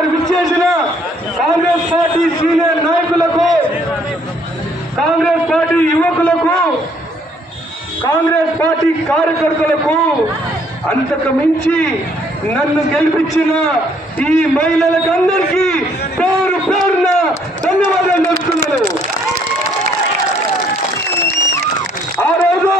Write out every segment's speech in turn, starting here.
ఇక్కడ విచ్చేసిన Congress party senior నాయకులకు కాంగ్రెస్ పార్టీ యువకులకు కాంగ్రెస్ పార్టీ కార్యకర్తలకు అంతకు మించి నన్ను గెలిపించిన ఈ మహిళలకు అందరికీ పేరు పేరున ధన్యవాదాలు తెలుపుతున్నాను ఆ రోజు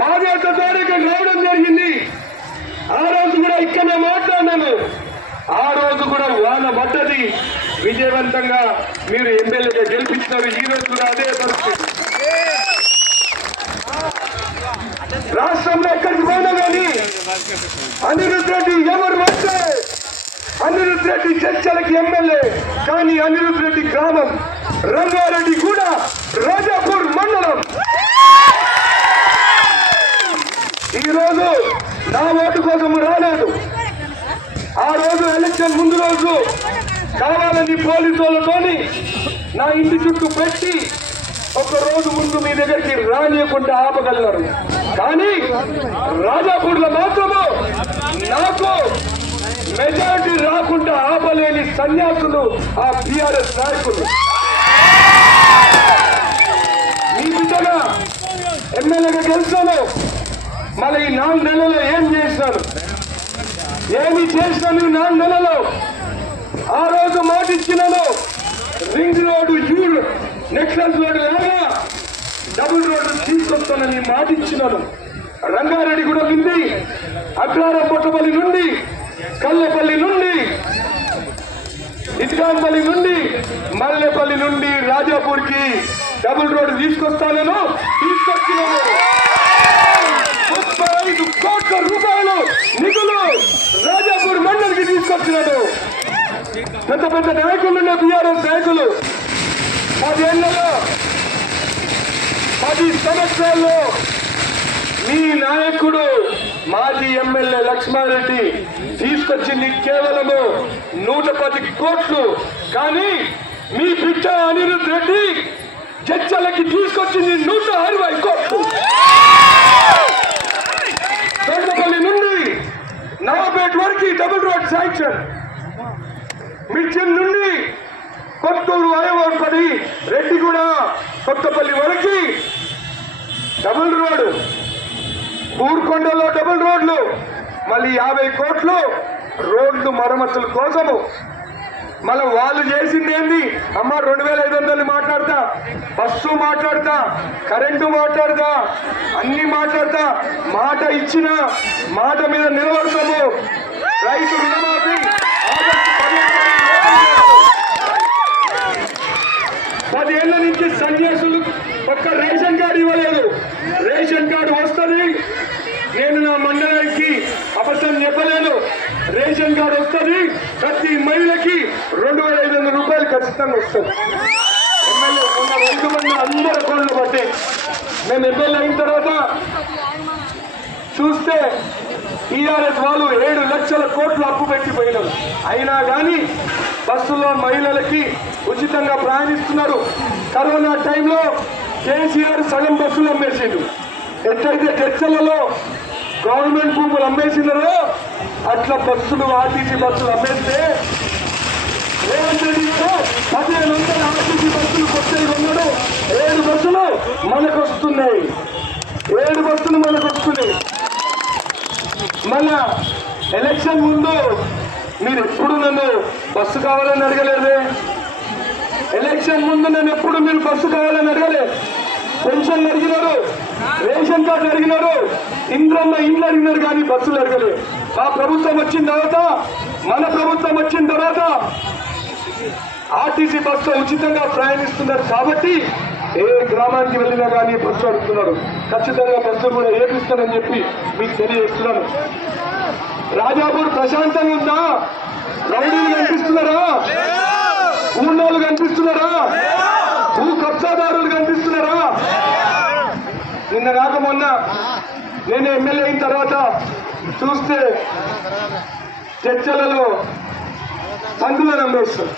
పాదయాత్ర ద్వారా ఇక్కడ రావడం జరిగింది ఆ రోజు కూడా ఇక్కడనే మాట్లాడినాను ఆ రోజు కూడా వాన విజయవంతంగా మీరు ఎమ్మెల్యేగా గెలిపించినారు. ఈ రోజు కూడా అదే పరిస్థితి. రాష్ట్రంలో ఎక్కడికి పోయినా కానీ అనిరుద్ రెడ్డి ఎవరు వస్తే అనిరుద్ రెడ్డి చర్చలకి ఎమ్మెల్యే కానీ అనిరుద్ రెడ్డి గ్రామం రంగారెడ్డి కూడా రాజాపూర్ మండలం. ఈ రోజు నా ఓటు కోసం ఎలక్షన్ ముందు రోజు కావాలని పోలీసు వాళ్ళతోని నా ఇంటి చుట్టూ పెట్టి ఒక రోజు ముందు మీ దగ్గరికి రానియకుండా ఆపగలరు. కానీ రాజాపూర్లో మాత్రము నాకు మెజారిటీ రాకుండా ఆపలేని సన్యాసులు ఆ టిఆర్ఎస్ నాయకులు. మీ బిడ్డగా ఎమ్మెల్యేగా గెలిచాను. మళ్ళీ ఈ నాలుగు నెలల్లో ఏం చేశారు ఏమి చేసినా నువ్వు నాలుగు నెలలో? ఆ రోజు మాట ఇచ్చినాను రింగ్ రోడ్డు జూడ్ నెక్లెస్ రోడ్డు లాగా. డబుల్ రోడ్డు తీసుకొస్తానని మాట ఇచ్చినాను రంగారెడ్డి కూడా ఉంది. అగ్రారం పొట్టపల్లి నుండి కల్లెపల్లి నుండి ఇటుకాంపల్లి నుండి మల్లెపల్లి నుండి రాజాపూర్కి డబుల్ రోడ్డు తీసుకొస్తానను. తీసుకొచ్చినాను. ఐదు కోట్ల రూపాయలు నిధులు రాజాపూర్ మండలికి తీసుకొచ్చినాడు. పెద్ద పెద్ద నాయకులు బీఆర్ఎస్ నాయకులు. పదేళ్ళలో పది సంవత్సరాల్లో మీ నాయకుడు మాజీ ఎమ్మెల్యే లక్ష్మారెడ్డి తీసుకొచ్చింది కేవలము నూట పది కోట్లు. కానీ మీ బిడ్డ అనిరుద్ రెడ్డి చర్చలకి తీసుకొచ్చి మళ్ళీ యాభై కోట్లు రోడ్లు మరమ్మతుల కోసము. మళ్ళీ వాళ్ళు చేసింది ఏంది? అమ్మ రెండు వేల ఐదు వందలు మాట్లాడతా. బస్సు మాట్లాడతా కరెంటు మాట్లాడతా అన్ని మాట్లాడతా. మాట ఇచ్చిన మాట మీద నిలబడతాము. రైతు రుణమాఫీ. పదేళ్ళ నుంచి సన్యాసులు పక్క రేషన్ కార్డు ఇవ్వలేదు. రేషన్ కార్డు వస్తుంది. నేను నా మండలానికి అబద్ధం చెప్పలేను రేషన్ కార్డు వస్తుంది. ప్రతి మహిళకి రెండు వేల ఐదు వందల రూపాయలు ఖచ్చితంగా వస్తుంది. ఎమ్మెల్యే ఉన్న రైతు మంది అందరి అకౌంట్లు పట్టే. మేము ఎమ్మెల్యే అయిన తర్వాత చూస్తే టీఆర్ఎస్ వాళ్ళు ఏడు లక్షల కోట్లు అప్పు పెట్టి పోయినారు. అయినా కానీ బస్సులో మహిళలకి ఉచితంగా ప్రయాణిస్తున్నారు. కరోనా టైంలో కేసీఆర్ సగం బస్సులు అమ్మేసిండు. ఎట్లయితే చర్చలలో గవర్నమెంట్ భూములు అమ్మేసినారో అట్లా బస్సులు ఆర్టీసీ బస్సులు అమ్మేస్తే రేవంత్ రెడ్డి పదిహేను వందల ఆర్టీసీ బస్సులు కొత్తవి కొన్నాడు ఏడు బస్సులు మనకు వస్తున్నాయి. ఏడు బస్సులు మనకు వస్తున్నాయి. మళ్ళా ఎలక్షన్ ముందు మీరు ఎప్పుడు నన్ను బస్సు కావాలని అడగలేదే? ఎలక్షన్ ముందు నేను ఎప్పుడు మీరు బస్సు కావాలని అడగలేదు పెన్షన్లు అడిగినారు రేషన్ కార్డు అడిగినారు ఇంద్రమ్మ ఇండ్లు అడిగినారు కానీ బస్సులు అడగలే. ఆ ప్రభుత్వం వచ్చిన తర్వాత మన ప్రభుత్వం వచ్చిన తర్వాత ఆర్టీసీ బస్సులో ఉచితంగా ప్రయాణిస్తున్నారు కాబట్టి ఏ గ్రామానికి వెళ్ళినా కానీ బస్సు అడుగుతున్నారు. ఖచ్చితంగా బస్సు కూడా ఏపిస్తానని చెప్పి మీకు తెలియజేస్తున్నాను. రాజాపూర్ ప్రశాంతంగా ఉందా? రౌడీలు కనిపిస్తున్నారా? నేను ఎమ్మెల్యే అయిన తర్వాత చూస్తే చర్చలలో పందులు అమ్మేస్తారు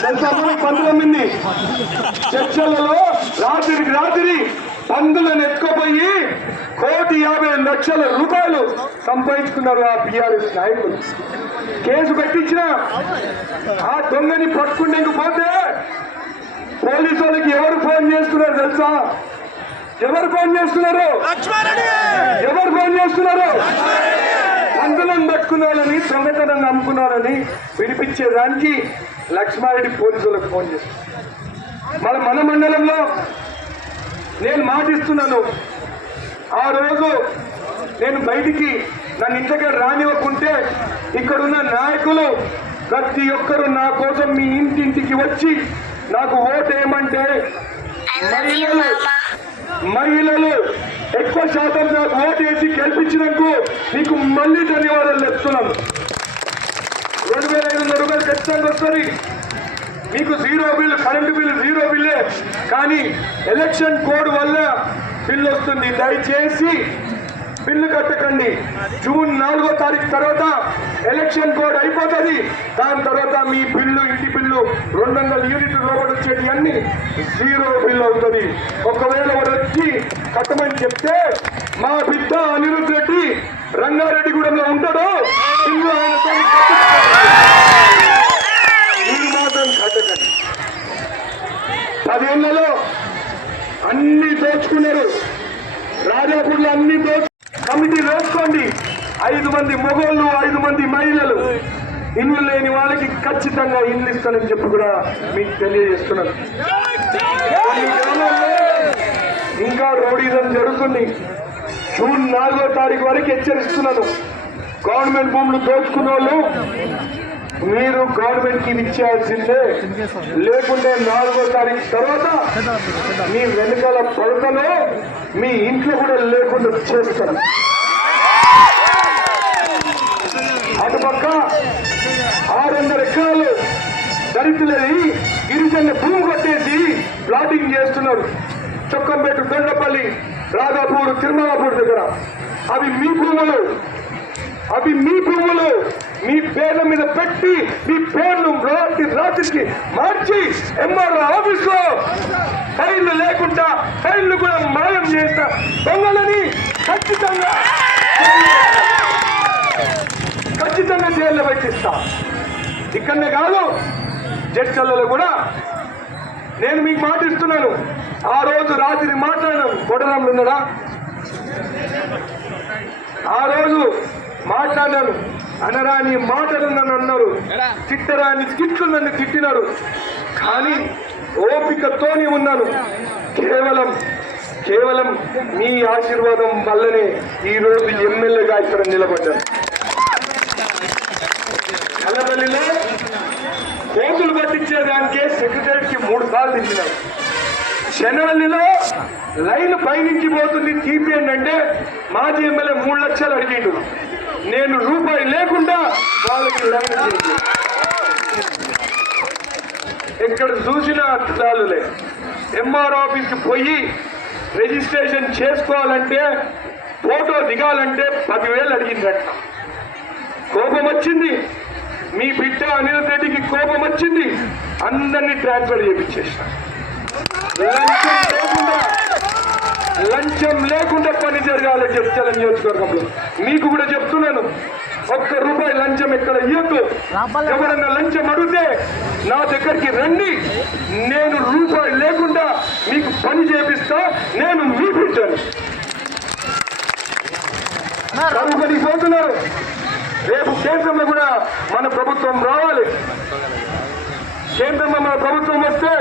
చంద్రబాబు పందులు అమ్మింది చర్చలలో రాత్రికి రాత్రి పందులను ఎత్తుకోపోయి కోటి యాభై లక్షల రూపాయలు సంపాదించుకున్నారు ఆ బీఆర్ఎస్ నాయకులు. కేసు పెట్టించిన ఆ దొంగని పట్టుకునేందుకు పోతే పోలీసు వాళ్ళకి ఎవరు ఫోన్ చేస్తున్నారు తెలుసా? ఎవరు ఫోన్ చేస్తున్నారు? ఎవరు ఫోన్ చేస్తున్నారు? అందులను పట్టుకున్నారని దొంగతనం నమ్ముకున్నారని విడిపించేదానికి లక్ష్మారెడ్డి పోలీసులకు ఫోన్ చేస్తున్నారు. మన మన మండలంలో నేను మాటిస్తున్నాను. ఆ రోజు నేను బయటికి నన్ను ఇంటికి రానివ్వకుంటే ఇక్కడున్న నాయకులు ప్రతి ఒక్కరు నా కోసం మీ ఇంటింటికి వచ్చి నాకు ఓటేయమంటే మహిళలు మహిళలు ఎక్కువ శాతం నాకు ఓటు వేసి గెలిపించినందుకు మీకు మళ్ళీ ధన్యవాదాలు చెప్తున్నాం రెండు వేల ఐదు వందల రూపాయలు ఖచ్చితంగా వస్తుంది. మీకు zero bill current bill zero బిల్లే. కానీ ఎలక్షన్ కోడ్ వల్ల బిల్ వస్తుంది. దయచేసి బిల్లు కట్టకండి. జూన్ నాలుగో తారీఖు తర్వాత ఎలక్షన్ కోడ్ అయిపోతుంది. దాని తర్వాత మీ బిల్లు ఇంటి బిల్లు రెండు వందల యూనిట్ లోపల వచ్చేటి అన్ని జీరో బిల్లు అవుతుంది. ఒకవేళ వాడు వచ్చి కట్టమని చెప్తే మా బిడ్డ అనిరుద్ధ్ రెడ్డి రంగారెడ్డిగూడెంలో ఉంటాడో ఇల్లు ఆయన మీరు మాత్రం కట్టకండి పదేళ్ళలో అన్ని దోచుకున్నారు రాజాపూర్లో అన్ని దోచు కమిటీ వేసుకోండి ఐదు మంది మొగోళ్ళు ఐదు మంది మహిళలు ఇల్లు లేని వాళ్ళకి ఖచ్చితంగా ఇల్లు చెప్పి కూడా మీకు తెలియజేస్తున్నాను. ఇంకా రౌడీజం జరుగుతుంది. జూన్ నాలుగో తారీఖు వరకు హెచ్చరిస్తున్నాను. గవర్నమెంట్ భూములు దోచుకున్న వాళ్ళు మీరు గవర్నమెంట్కి ఇచ్చేయాల్సిందే. లేకుంటే నాలుగో తారీఖు తర్వాత మీ వెనుకల పడతలో మీ ఇంట్లో కూడా లేకుండా చేస్తారు గిరిజన భూమి కొట్టేసి ప్లాటింగ్ చేస్తున్నారు. చొక్కంపేట దొండపల్లి రాధాపూర్ తిరుమలాపూర్ దగ్గర. అవి మీ భూములు. అవి మీ భూములు. మీ పేర్ల మీద పెట్టి మీ పేర్లు రాత్రి రాత్రికి మార్చి ఎంఆర్ఓ ఆఫీస్లో ఫైళ్ళు లేకుండా ఫైళ్ళు కూడా మాయం చేస్తా దొంగలని ఖచ్చితంగా ఖచ్చితంగా జైల్లో పెట్టిస్తా. ఇక్కడనే కాదు జడ్చల్లలో కూడా నేను మీకు మాట ఇస్తున్నాను. ఆ రోజు రాత్రి మాట్లాడాను కొడరాములు ఉన్నాడా? ఆ రోజు మాట్లాడాను అనరాని మాటలు నన్ను అన్నారు. తిట్టరాని తిట్లు నన్ను తిట్టినారు. కానీ ఓపికతోని ఉన్నాను. కేవలం కేవలం మీ ఆశీర్వాదం వల్లనే ఈ రోజు ఎమ్మెల్యేగా ఇక్కడ నిలబడ్డాను. కల్లపల్లిలో కోతులు కట్టించేదానికే సెక్రటరీకి కి మూడు సార్లు ఇచ్చినారు చెన్నవల్లిలో లైన్ పైనుంచి పోతుంది తీపియండి అంటే మాజీ ఎమ్మెల్యే మూడు లక్షలు అడిగిండు. నేను రూపాయి లేకుండా వాళ్ళకి లైన్ ఇక్కడ చూసిన చూసినా చాలులే ఎంఆర్ ఆఫీస్కి పోయి రిజిస్ట్రేషన్ చేసుకోవాలంటే ఫోటో దిగాలంటే పదివేలు అడిగిందట కోపం వచ్చింది. మీ బిడ్డ అనిల్ రెడ్డికి కోపం వచ్చింది అందరినీ ట్రాన్స్ఫర్ చేయించేసిన. లంచం లేకుండా లంచం లేకుండా పని జరగాలి చెప్తాల నియోజకవర్గంలో. మీకు కూడా చెప్తున్నాను ఒక్క రూపాయి లంచం ఎక్కడ ఇవ్వద్దు ఎవరన్నా లంచం అడిగితే నా దగ్గరికి రండి. నేను రూపాయి లేకుండా మీకు పని చేపిస్తా నేను మీ బిడ్డను. కనుగొని పోతున్నారు రేపు కేంద్రంలో కూడా మన ప్రభుత్వం రావాలి. కేంద్రంలో మన ప్రభుత్వం వస్తే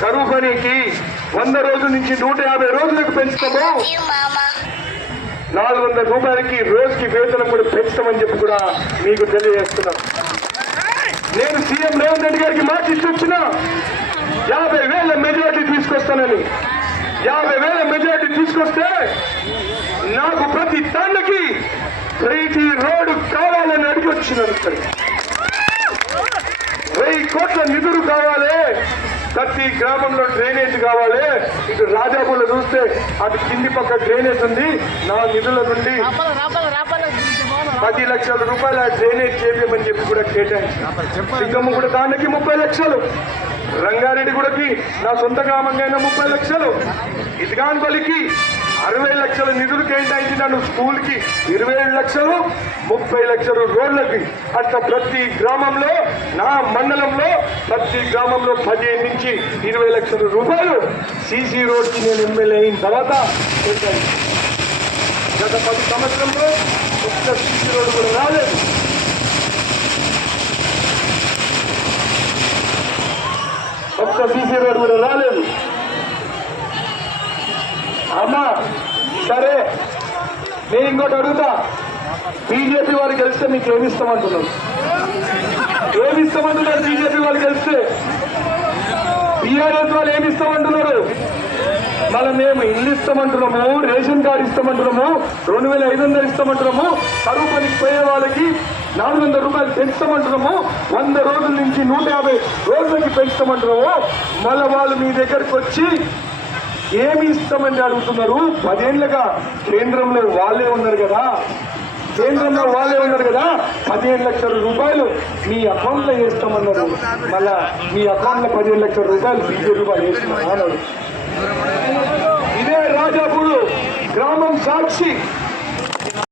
కరువు పనికి వంద రోజుల నుంచి నూట యాభై రోజులకు పెంచుతాము. నాలుగు వందల రూపాయలకి రోజుకి వేతనం కూడా పెంచుతామని చెప్పి కూడా మీకు తెలియజేస్తున్నాం. నేను సీఎం రేవంత్ రెడ్డి గారికి మాట ఇచ్చి వచ్చిన యాభై వేల మెజారిటీ తీసుకొస్తానని. యాభై వేల మెజారిటీ తీసుకొస్తే నాకు ప్రతి తండ్రికి ప్రతి రోడ్డు కావాలని అడిగి వచ్చినాను వెయ్యి కోట్ల నిధులు కావాలి. ప్రతి గ్రామంలో డ్రైనేజ్ కావాలి. ఇటు రాజాపూర్లో చూస్తే అటు కింది పక్క డ్రైనేజ్ ఉంది. నా నిధుల నుండి పది లక్షల రూపాయల డ్రైనేజ్ చేయమని చెప్పి కూడా కేటాయించి సింగమ్మ కూడా దానికి ముప్పై లక్షలు. రంగారెడ్డి కూడాకి నా సొంత గ్రామంగా ముప్పై లక్షలు. ఇదిగాన్పల్లికి అరవై లక్షల నిధులు కేటాయించినాను నన్ను స్కూల్కి. ఇరవై ఏడు లక్షలు ముప్పై లక్షలు రోడ్లకి. అట్లా ప్రతి గ్రామంలో నా మండలంలో ప్రతి గ్రామంలో పదిహేను నుంచి ఇరవై లక్షల రూపాయలు సీసీ రోడ్కి నేను ఎమ్మెల్యే అయిన తర్వాత గత పది సంవత్సరంలో ఒక్క సీసీ రోడ్డు కూడా రాలేదు. ఒక్క సీసీ రోడ్డు కూడా రాలేదు. అమ్మ సరే నేను ఇంకోటి అడుగుతా. బీజేపీ వారు గెలిస్తే మీకు ఏమిస్తామంటున్నారు ఇస్తామంటున్నారు బీజేపీ వాళ్ళు గెలిస్తే? టీఆర్ఎస్ వాళ్ళు ఏమిస్తామంటున్నారు మళ్ళీ మేము ఇల్లు ఇస్తామంటున్నాము రేషన్ కార్డు ఇస్తామంటున్నాము రెండు వేల ఐదు వందలు ఇస్తామంటున్నాము కరువు పనికి పోయే వాళ్ళకి నాలుగు వందల రూపాయలు పెంచుతామంటున్నాము వంద రోజుల నుంచి నూట యాభై రోజులకి పెంచుతామంటున్నాము మళ్ళీ వాళ్ళు మీ దగ్గరికి వచ్చి ఏమి ఇస్తామని అడుగుతున్నారు? పదేళ్ళుగా కేంద్రంలో వాళ్ళే ఉన్నారు కదా. కేంద్రంలో వాళ్ళే ఉన్నారు కదా. పదిహేను లక్షల రూపాయలు మీ అకౌంట్లో వేస్తామన్నారు. మళ్ళా మీ అకౌంట్లో పదిహేను లక్షల రూపాయలు బీజేపీ వాళ్ళు వేస్తున్నారు అన్నారు ఇదే రాజాపూర్ గ్రామం సాక్షి